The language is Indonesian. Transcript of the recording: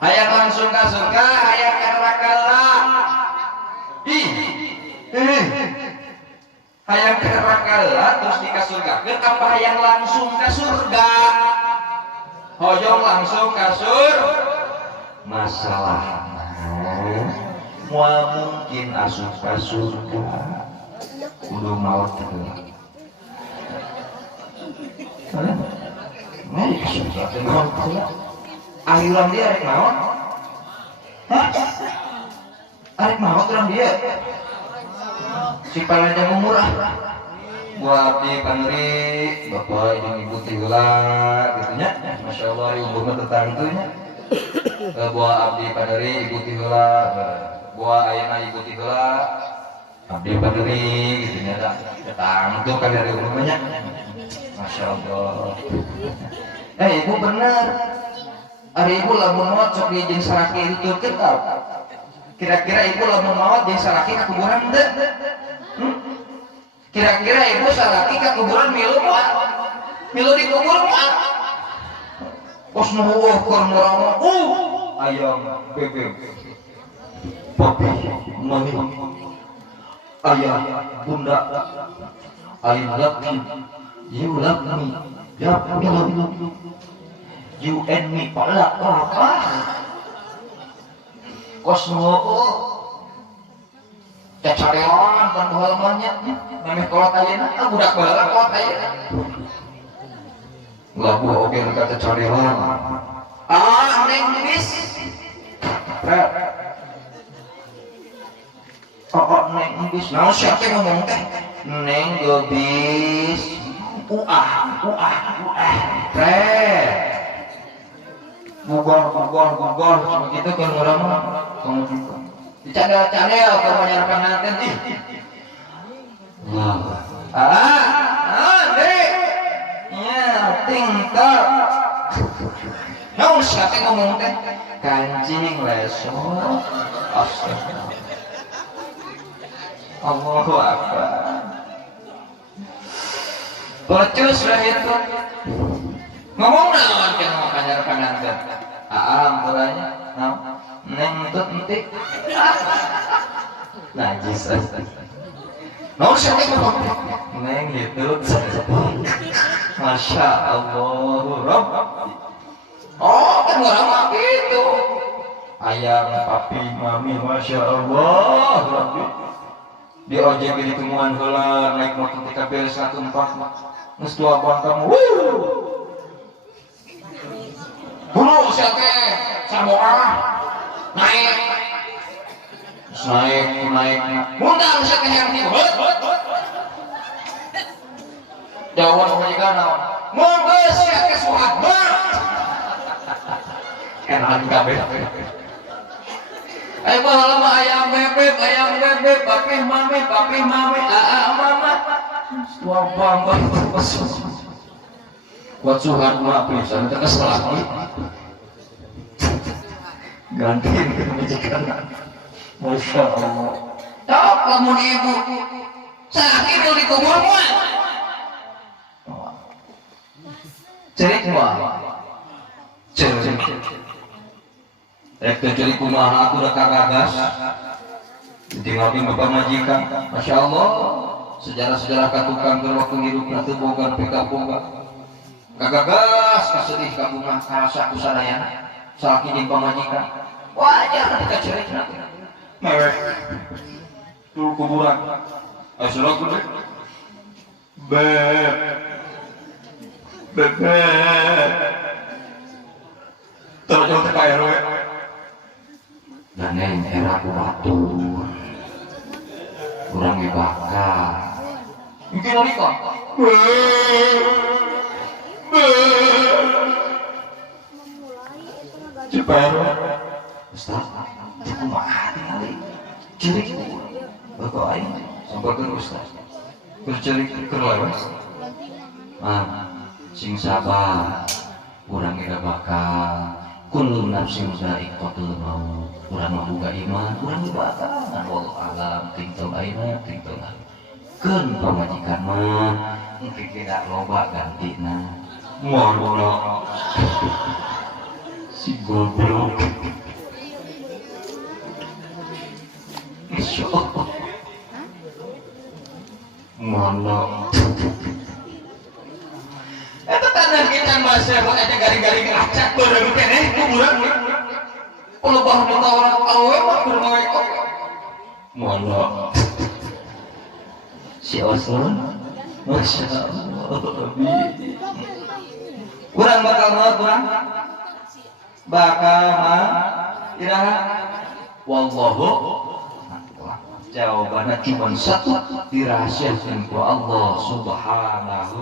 hayang langsung ka surga hayang ka neraka lah ih hayang ka neraka lah terus di ka surga apa hayang langsung ka surga hoyong langsung ka surga masalah mau mungkin asup ka surga kudu maut heula mari ka surga teh maut heula akhiran dia arek naon hah arek maut urang dia si palanya murah buat di paneri bapak jeung ibu teh heula kitu nya masyaallah umurna tetangtunya buah abdi paneri ibu teh heula buah ayeuna ibu teh heula abdi paneri kitu nya da tetangtu kan dari umurnya masyaallah ibu bener ari ibu lamun maot sok dijeng saraki itu ketap kira-kira ibu lamun maot jeung saraki ka kuburan teu kira-kira ibu saraki ka kuburan milu di kubur mah kos nuheuh keur murah ayam bebek papi mami ayah bunda I love you you love me you and me palak apa kos nuheuh cacareon kan baheulanya memeh kolot ayeuna budak baheula kolot ayeuna lagu oge kata cacareon neng bis neng bis naon siapa yang ngomong teh neng bis gugor cuma gitu kan orang mah kamu juga dicadel-cadel kalau nyarapan nanti dek ya tingkar naon siapa yang ngomong teh kancing lesor astagfirullah Allahu akbar bocus lah itu ngomong naon kan makanya nanti alhamdulillahnya neng itu entik najis naon siapa yang ngomong neng itu masya Allah Rabbi kan orang mah gitu ayam papi mami masya Allah Rabbi di ojek di temuan heula naik motor di KBL 104 geus dua bangkang hulu siapa samoa naik mundang siapa yang di jawaban majikan naon mun geus siapa suhat enak kabeh ayo bahala mah ayam bebek papi mami mama tua bambang kuat suhan mah pisan teh kesel lagi gantiin ke majikan masya Allah tok lamun ibu sakit di kubur mah cerik mah cerik jadi kumaha aku udah kagagas tinggal di bapak majikan masya Allah sejarah-sejarah katukang waktu hidup nanti boga pika boga kagagas kasedih kabunga karasa kusadayana salaki di pamajikan wajar kita cerik nanti mewek dulu kuburan asalak dulu bebek terjauh terkaya roe dan neng era aku batur kurang bakar mungkin lagi kok cepat Ustaz aku mati kali cilik bapak aing sampaikan Ustaz bercilik kerlawas sing sabar kurang gak bakal kullu nafsin za'iqatul maut urang mah boga iman urang bakal wallahu alam tingtol aina tingtol keun pamajikan mah engke tidak loba gantina mono si goblok. Masya Allah. Mana itu tanda kita bahasa buat ada garing-garing acak baru kene kuburan kalau bahan kita orang awe mah bermain kok mana si Osman Masya Allah kurang bakal iraha wallahu jawabannya cuma satu dirahasiakan ku Allah subhanahu